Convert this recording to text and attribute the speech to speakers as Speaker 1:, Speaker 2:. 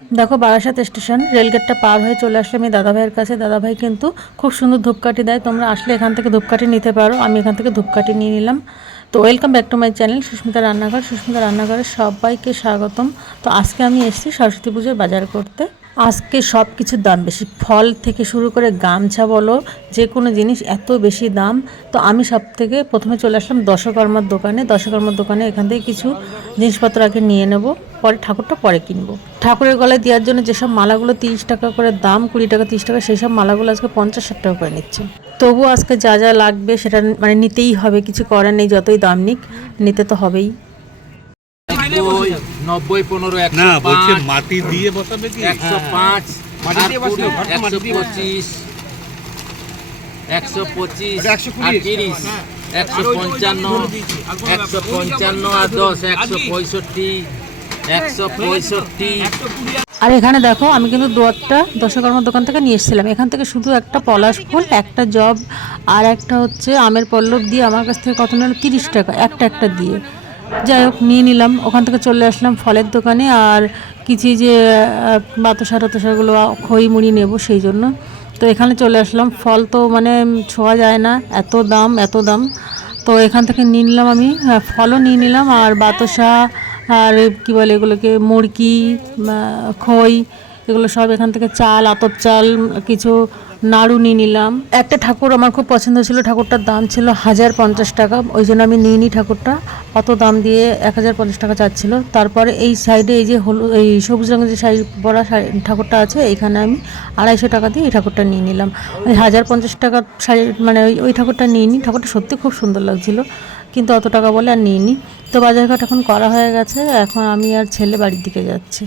Speaker 1: দেখো বারাসাত স্টেশন রেলগেটটা পার হয়ে চলে আসলে আমি দাদাভাইয়ের কাছে। দাদাভাই কিন্তু খুব সুন্দর ধূপকাঠি দেয়, তোমরা আসলে এখান থেকে ধূপকাঠি নিতে পারো, আমি এখান থেকে ধূপকাঠি নিয়ে নিলাম। তো welcome back to my channel Susmita Rannaghar. Susmita রান্নাঘরে সবাইকে স্বাগতম। তো আজকে আমি এসেছি সরস্বতী পুজোর বাজার করতে। আজকে সব কিছুর দাম বেশি। ফল থেকে শুরু করে গামছা বলো যে কোনো জিনিস এত বেশি দাম। তো আমি সব থেকে প্রথমে চলে আসলাম দশকর্মার দোকানে। দশকর্মার দোকানে এখান থেকে কিছু জিনিসপত্র আগে নিয়ে নেব। পরে ঠাকুরটা পরে কিনবো। ঠাকুরের গলায় দেওয়ার জন্য যেসব মালাগুলো তিরিশ টাকা করে দাম, কুড়ি টাকা, তিরিশ টাকা সেই সব মালাগুলো আজকে পঞ্চাশ ষাট টাকা করে নিচ্ছে। তবু আজকে যা যা লাগবে সেটা মানে নিতেই হবে কিছু করার নেই যতই দাম নিক নিতে তো হবেই।
Speaker 2: নব্বই পনেরো একশো
Speaker 3: না বলছে মাটি দিয়ে বসাবে কি?
Speaker 2: একশো পাঁচ
Speaker 3: মাটি দিয়ে মাটি
Speaker 2: একশো পঁচিশ একশো পঁচিশ। আর তিরিশ একশো পঞ্চান্ন একশো পঞ্চান্ন আর দশ একশো পঁয়ষট্টি।
Speaker 1: আর এখানে দেখো, আমি কিন্তু দুয়ারটা দশকর্মার দোকান থেকে নিয়ে এসেছিলাম। এখান থেকে শুধু একটা পলাশ ফুল, একটা জব, আর একটা হচ্ছে আমের পল্লব দিয়ে আমার কাছ থেকে কত নিল? তিরিশ টাকা, একটা একটা দিয়ে। যাই হোক, নিয়ে নিলাম। ওখান থেকে চলে আসলাম ফলের দোকানে, আর কিছু যে বাতাসা টাতাসাগুলো খই মুড়ি নেব সেই জন্য। তো এখানে চলে আসলাম। ফল তো মানে ছোঁয়া যায় না, এত দাম এত দাম। তো এখান থেকে নিয়ে নিলাম আমি ফলও নিয়ে নিলাম, আর বাতাসা আর কি বলে এগুলোকে মুরগি খই এগুলো সব এখান থেকে চাল আতপ চাল কিছু নাড়ু নিয়ে নিলাম। একটা ঠাকুর আমার খুব পছন্দ ছিল, ঠাকুরটার দাম ছিল হাজার পঞ্চাশ টাকা। ওই জন্য আমি নিয়ে নিই ঠাকুরটা। অত দাম দিয়ে এক হাজার পঞ্চাশ টাকা চাচ্ছিল। তারপরে এই সাইডে এই যে হলুদ, এই সবুজ রঙের যে শাড়ি পরা ঠাকুরটা আছে, এইখানে আমি আড়াইশো টাকা দিয়ে এই ঠাকুরটা নিয়ে নিলাম। ওই হাজার পঞ্চাশ টাকার শাড়ি মানে ওই ওই ঠাকুরটা নিয়ে নিই ঠাকুরটা সত্যি খুব সুন্দর লাগছিল, কিন্তু অত টাকা বলে আর নিইনি। তো বাজারঘাট এখন করা হয়ে গেছে। এখন আমি আর ছেলে বাড়ির দিকে যাচ্ছি।